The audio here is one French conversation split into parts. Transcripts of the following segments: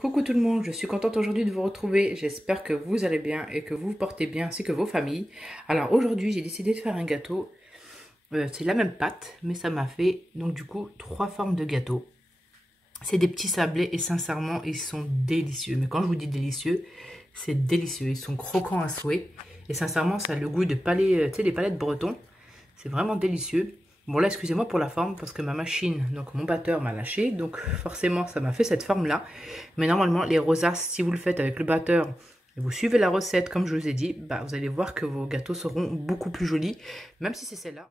Coucou tout le monde, je suis contente aujourd'hui de vous retrouver. J'espère que vous allez bien et que vous vous portez bien ainsi que vos familles. Alors aujourd'hui, j'ai décidé de faire un gâteau. C'est la même pâte, mais ça m'a fait donc du coup 3 formes de gâteau. C'est des petits sablés et sincèrement, ils sont délicieux. Mais quand je vous dis délicieux, c'est délicieux. Ils sont croquants à souhait. Et sincèrement, ça a le goût de palais, tu sais, les palettes bretons. C'est vraiment délicieux. Bon là, excusez-moi pour la forme parce que ma machine, donc mon batteur m'a lâché. Donc forcément, ça m'a fait cette forme-là. Mais normalement, les rosaces, si vous le faites avec le batteur et vous suivez la recette comme je vous ai dit, bah, vous allez voir que vos gâteaux seront beaucoup plus jolis. Même si c'est celle-là.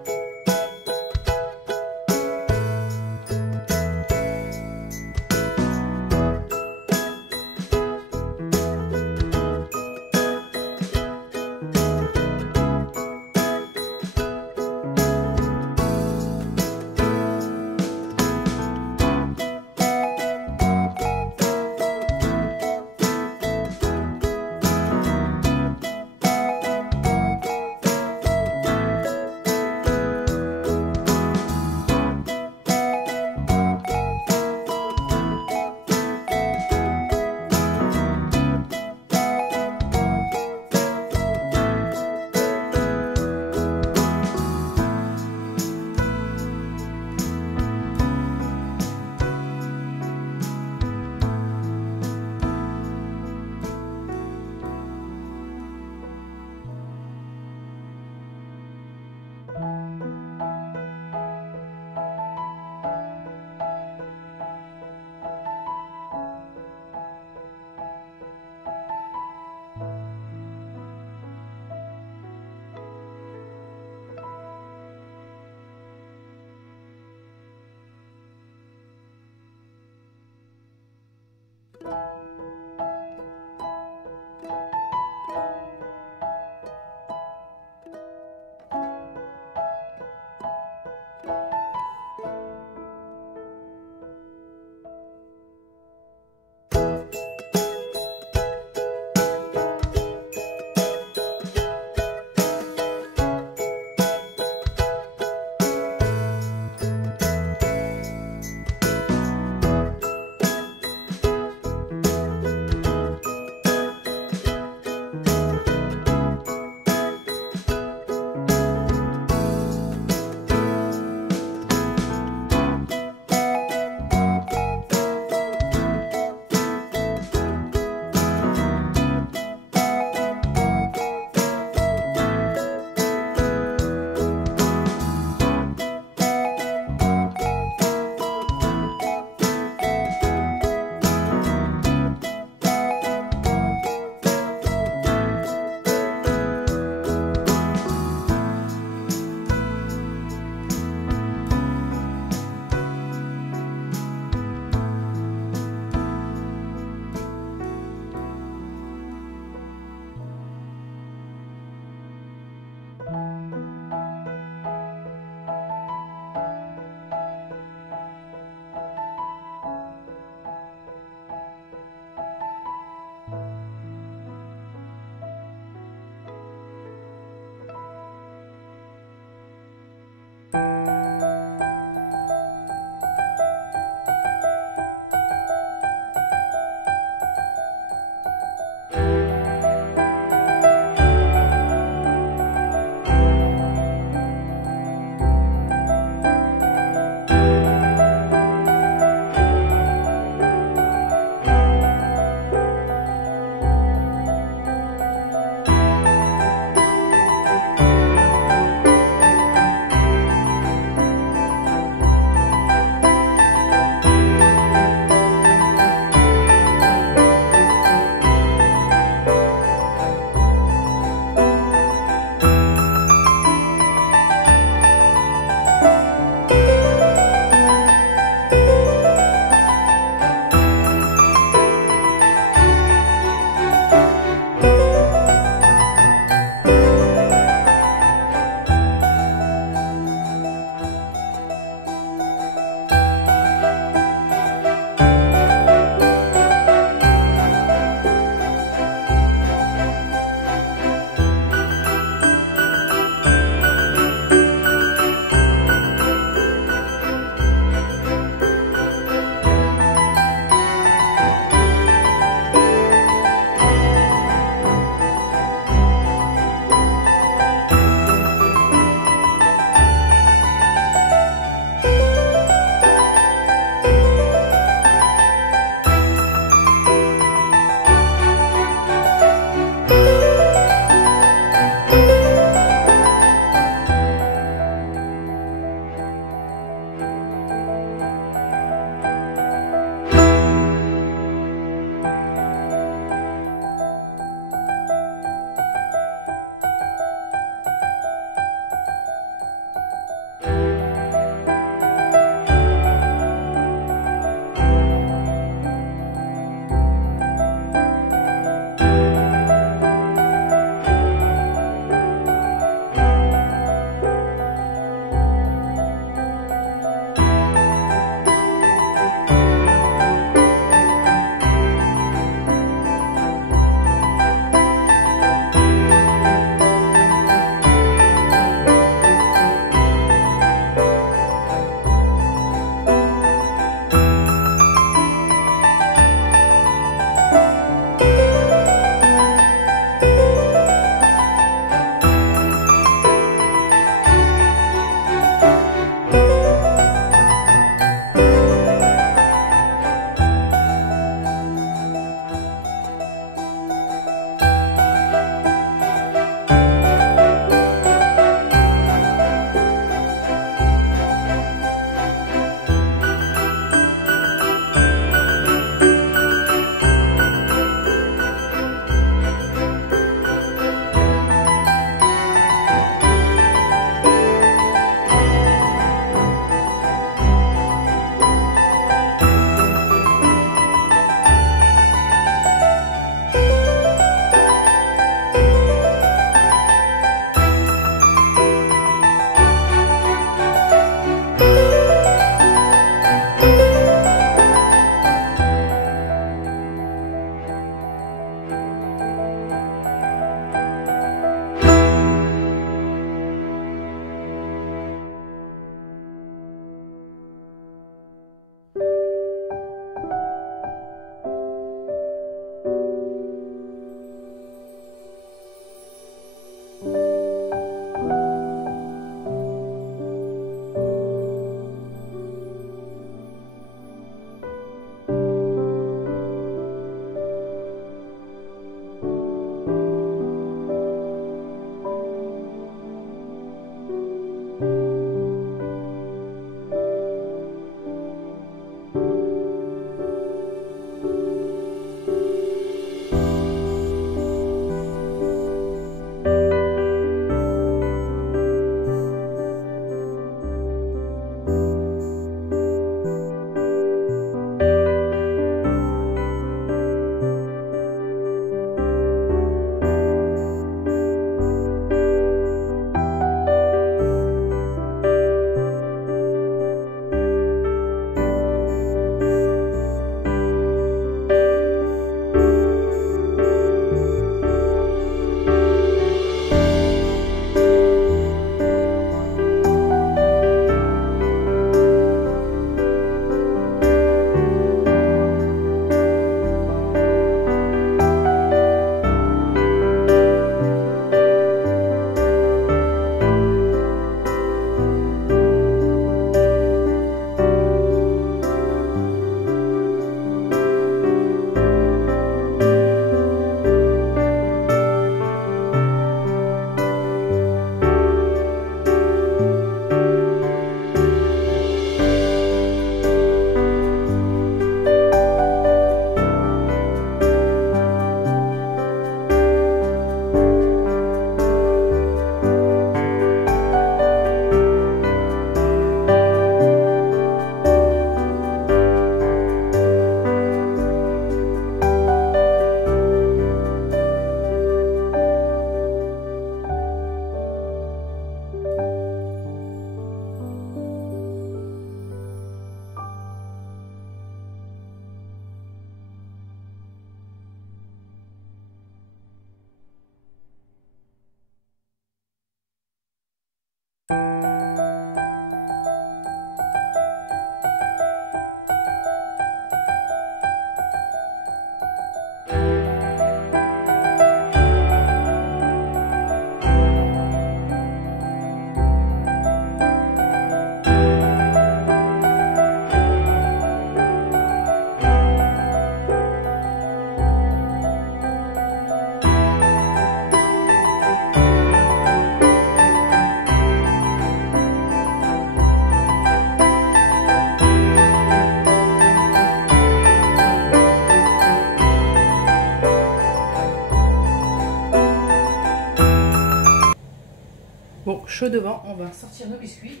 chaud devant, on va sortir nos biscuits.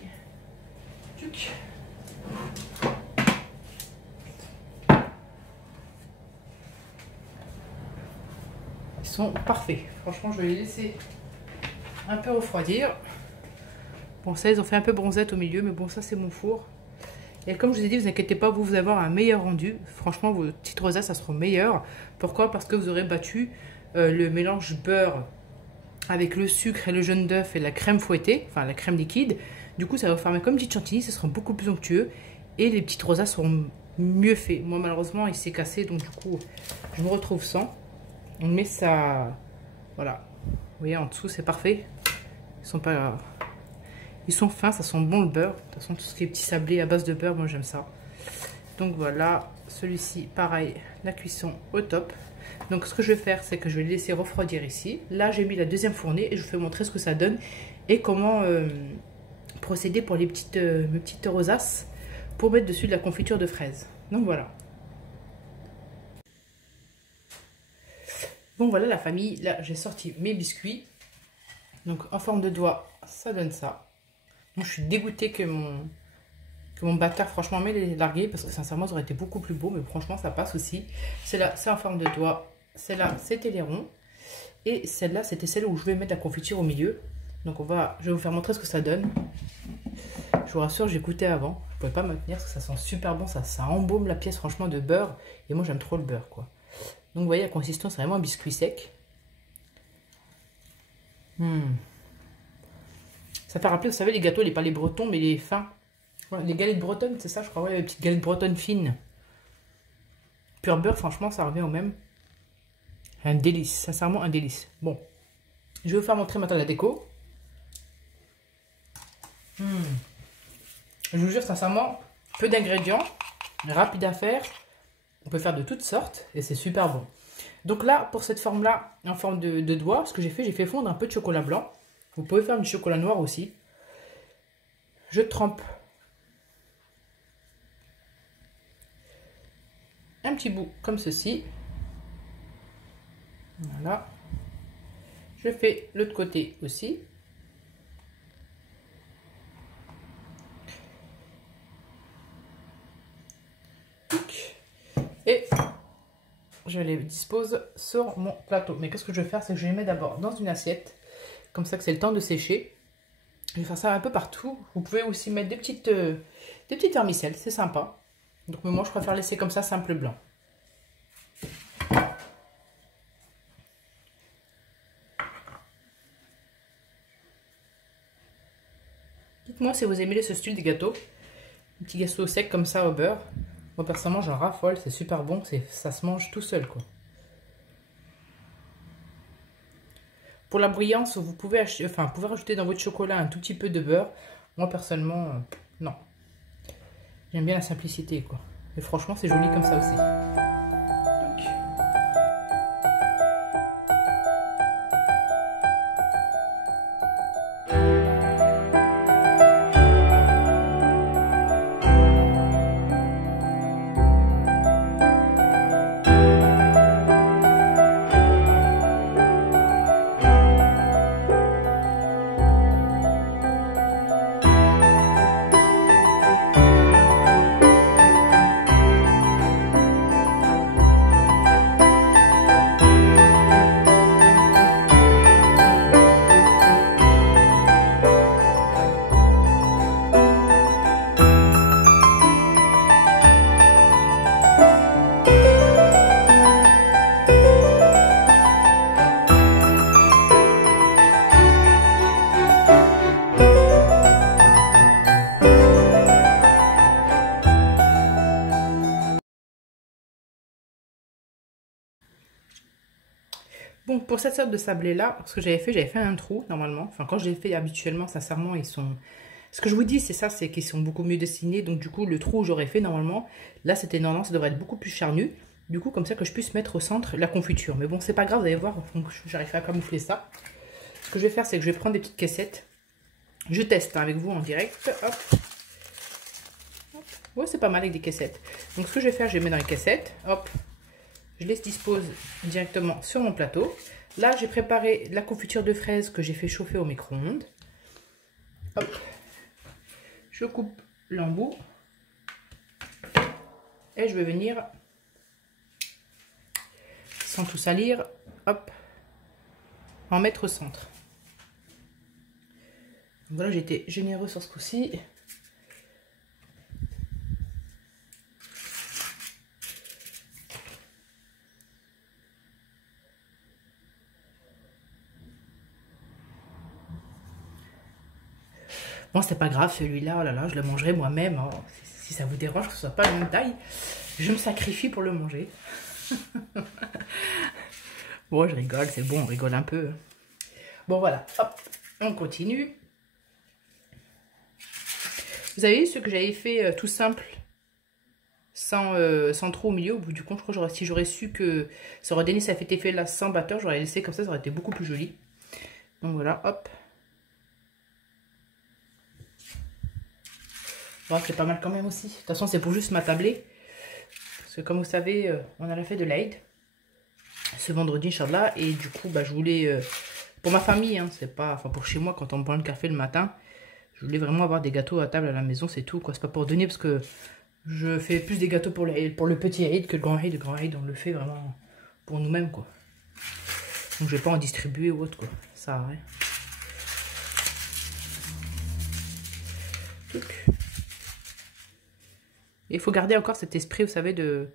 Tchouc. Ils sont parfaits. Franchement, je vais les laisser un peu refroidir. Bon, ça, ils ont fait un peu bronzette au milieu, mais bon, ça, c'est mon four. Et comme je vous ai dit, vous inquiétez pas, vous allez avoir un meilleur rendu. Franchement, vos petites rosaces, ça sera meilleur. Pourquoi? Parce que vous aurez battu le mélange beurre avec le sucre et le jaune d'œuf et la crème fouettée, enfin la crème liquide. Du coup, ça va vous faire comme une petite chantilly, ça sera beaucoup plus onctueux. Et les petites rosaces seront mieux faites. Moi, malheureusement, il s'est cassé, donc du coup, je me retrouve sans. Mais ça... Voilà. Vous voyez, en dessous, c'est parfait. Ils sont pas... Ils sont fins, ça sent bon le beurre. De toute façon, tout ce qui est petit sablé à base de beurre, moi j'aime ça. Donc voilà, celui-ci, pareil, la cuisson au top. Donc ce que je vais faire, c'est que je vais le laisser refroidir ici. Là, j'ai mis la deuxième fournée et je vous fais montrer ce que ça donne. Et comment procéder pour les mes petites rosaces pour mettre dessus de la confiture de fraises. Donc voilà. Bon voilà la famille, là j'ai sorti mes biscuits. Donc en forme de doigt, ça donne ça. Moi, je suis dégoûtée que mon batteur, franchement, m'ait les largué parce que sincèrement, ça aurait été beaucoup plus beau, mais franchement, ça passe aussi. Celle-là, c'est en forme de doigt. Celle-là, c'était les ronds. Et celle-là, c'était celle où je vais mettre la confiture au milieu. Donc, je vais vous faire montrer ce que ça donne. Je vous rassure, j'ai goûté avant. Je ne pouvais pas me tenir parce que ça sent super bon. Ça embaume la pièce, franchement, de beurre. Et moi, j'aime trop le beurre, quoi. Donc, vous voyez, la consistance, c'est vraiment un biscuit sec. Ça fait rappeler, vous savez, les gâteaux, pas les bretons, mais les fins. Voilà, les galettes bretonnes, c'est ça, je crois. Ouais, les petites galettes bretonnes fines. Pur beurre, franchement, ça revient au même. Un délice, sincèrement, un délice. Bon, je vais vous faire montrer maintenant la déco. Je vous jure, sincèrement, peu d'ingrédients, rapide à faire. On peut faire de toutes sortes et c'est super bon. Donc là, pour cette forme-là, en forme de doigt, ce que j'ai fait fondre un peu de chocolat blanc. Vous pouvez faire du chocolat noir aussi. Je trempe un petit bout comme ceci. Voilà. Je fais l'autre côté aussi. Et je les dispose sur mon plateau. Mais qu'est-ce que je vais faire, c'est que je les mets d'abord dans une assiette. Comme ça que c'est le temps de sécher. Je vais faire ça un peu partout. Vous pouvez aussi mettre des petites vermicelles, c'est sympa. Donc moi je préfère laisser comme ça, simple blanc. Dites-moi si vous aimez ce style de gâteau. Un petit gâteau sec comme ça au beurre. Moi personnellement j'en raffole, c'est super bon, ça se mange tout seul quoi. Pour la brillance, vous pouvez rajouter dans votre chocolat un tout petit peu de beurre. Moi, personnellement, non. J'aime bien la simplicité, quoi. Et franchement, c'est joli comme ça aussi. Bon, pour cette sorte de sablé-là, ce que j'avais fait un trou, normalement. Enfin, quand je l'ai fait habituellement, sincèrement, ils sont... Ce que je vous dis, c'est ça, c'est qu'ils sont beaucoup mieux dessinés. Donc, du coup, le trou où j'aurais fait, normalement, là, c'était normalement, ça devrait être beaucoup plus charnu. Du coup, comme ça, que je puisse mettre au centre la confiture. Mais bon, c'est pas grave, vous allez voir, j'arrive à camoufler ça. Ce que je vais faire, c'est que je vais prendre des petites caissettes. Je teste avec vous en direct. Hop. Hop. Ouais, c'est pas mal avec des caissettes. Donc, ce que je vais faire, je les mets dans les caissettes. Hop. Je les dispose directement sur mon plateau. Là, j'ai préparé la confiture de fraises que j'ai fait chauffer au micro-ondes. Hop. Je coupe l'embout. Et je vais venir, sans tout salir, hop, en mettre au centre. Voilà, j'ai été généreux sur ce coup-ci. Bon, c'est pas grave, celui-là, oh là là, je le mangerai moi-même. Oh, si ça vous dérange que ce soit pas la même taille, je me sacrifie pour le manger. Bon, je rigole, c'est bon, on rigole un peu. Bon, voilà, hop, on continue. Vous avez vu ce que j'avais fait tout simple, sans trop au milieu. Au bout du compte, je crois que si j'aurais su que ça aurait donné cet effet-là sans batteur, j'aurais laissé comme ça aurait été beaucoup plus joli. Donc voilà, hop. Bon, c'est pas mal quand même aussi. De toute façon, c'est pour juste m'attabler. Parce que comme vous savez, on a la fête de l'Aïd ce vendredi, Inch'Allah. Et du coup, bah, je voulais, pour ma famille, hein, c'est pas, enfin pour chez moi, quand on prend le café le matin, je voulais vraiment avoir des gâteaux à table à la maison, c'est tout, quoi. C'est pas pour donner, parce que je fais plus des gâteaux pour le petit Aïd que le grand Aïd. Le grand Aïd, on le fait vraiment pour nous-mêmes, quoi. Donc je vais pas en distribuer ou autre, quoi. Ça a rien. Il faut garder encore cet esprit, vous savez, de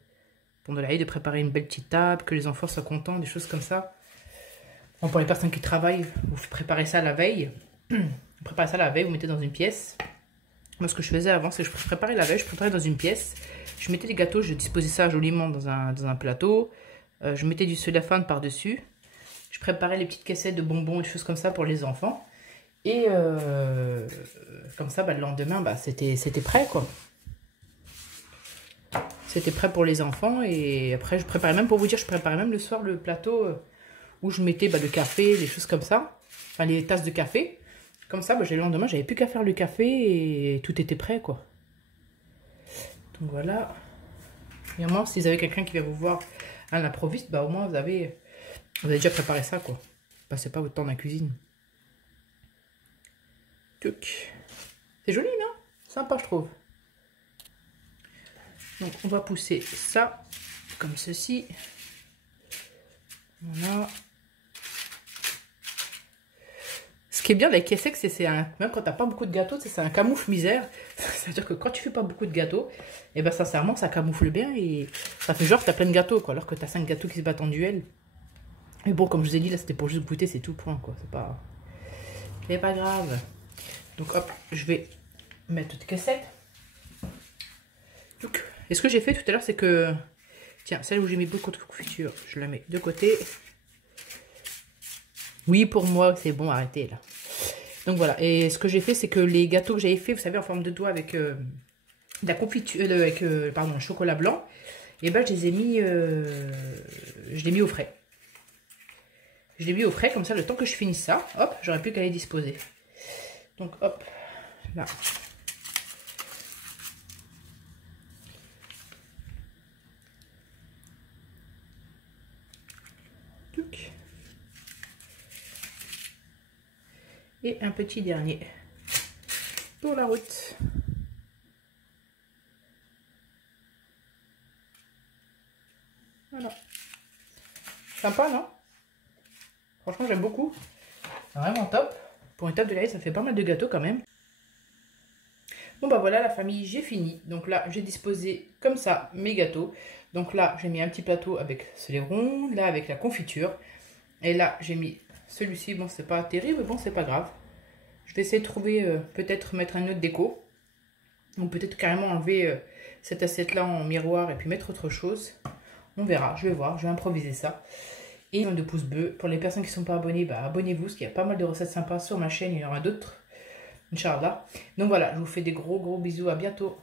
pendant l'Aïd, de préparer une belle petite table, que les enfants soient contents, des choses comme ça. Bon, pour les personnes qui travaillent, vous préparez ça la veille. Vous préparez ça la veille, vous mettez dans une pièce. Moi, ce que je faisais avant, c'est que je préparais la veille, je préparais dans une pièce. Je mettais les gâteaux, je disposais ça joliment dans un plateau. Je mettais du cellophane par-dessus. Je préparais les petites caissettes de bonbons, des choses comme ça pour les enfants. Et comme ça, bah, le lendemain, bah, c'était prêt, quoi. C'était prêt pour les enfants. Et après, je préparais même, pour vous dire, je préparais même le soir le plateau où je mettais bah, le café, des choses comme ça. Enfin, les tasses de café. Comme ça, bah, le lendemain, j'avais plus qu'à faire le café et tout était prêt, quoi. Donc voilà. Et au moins, si vous avez quelqu'un qui vient vous voir à l'improviste, bah au moins vous avez déjà préparé ça, quoi. Passez pas votre temps dans la cuisine. C'est joli, non? Sympa, je trouve. Donc, on va pousser ça comme ceci. Voilà. Ce qui est bien avec Kessex, c'est même quand t'as pas beaucoup de gâteaux, c'est un camoufle misère. C'est-à-dire que quand tu fais pas beaucoup de gâteaux, et ben sincèrement, ça camoufle bien et ça fait genre que t'as plein de gâteaux, quoi. Alors que t'as 5 gâteaux qui se battent en duel. Mais bon, comme je vous ai dit, là, c'était pour juste goûter, c'est tout, point, quoi. C'est pas grave. Donc, hop, je vais mettre toute cassette. Et ce que j'ai fait tout à l'heure, c'est que... Tiens, celle où j'ai mis beaucoup de confiture, je la mets de côté. Oui, pour moi, c'est bon, arrêtez, là. Donc, voilà. Et ce que j'ai fait, c'est que les gâteaux que j'avais fait, vous savez, en forme de doigt avec la confiture... pardon, le chocolat blanc, et ben, je les ai mis... je l'ai mis au frais. Je l'ai mis au frais, comme ça, le temps que je finisse ça, hop, j'aurais plus qu'à les disposer. Donc, hop, là. Et un petit dernier pour la route. Voilà. Sympa, non? Franchement, j'aime beaucoup. C'est vraiment top. Pour une table de l'Aïd, ça fait pas mal de gâteaux quand même. Bon bah voilà la famille, j'ai fini. Donc là, j'ai disposé comme ça mes gâteaux. Donc là, j'ai mis un petit plateau avec ce lait rond, là avec la confiture. Et là, j'ai mis celui-ci. Bon, c'est pas terrible, bon, c'est pas grave. Je vais essayer de trouver, peut-être mettre un autre déco. Ou peut-être carrément enlever cette assiette-là en miroir et puis mettre autre chose. On verra, je vais voir, je vais improviser ça. Et de pouces bleus. Pour les personnes qui ne sont pas abonnées, bah, abonnez-vous, parce qu'il y a pas mal de recettes sympas sur ma chaîne, il y en aura d'autres. Inch'Allah. Donc voilà, je vous fais des gros bisous, à bientôt.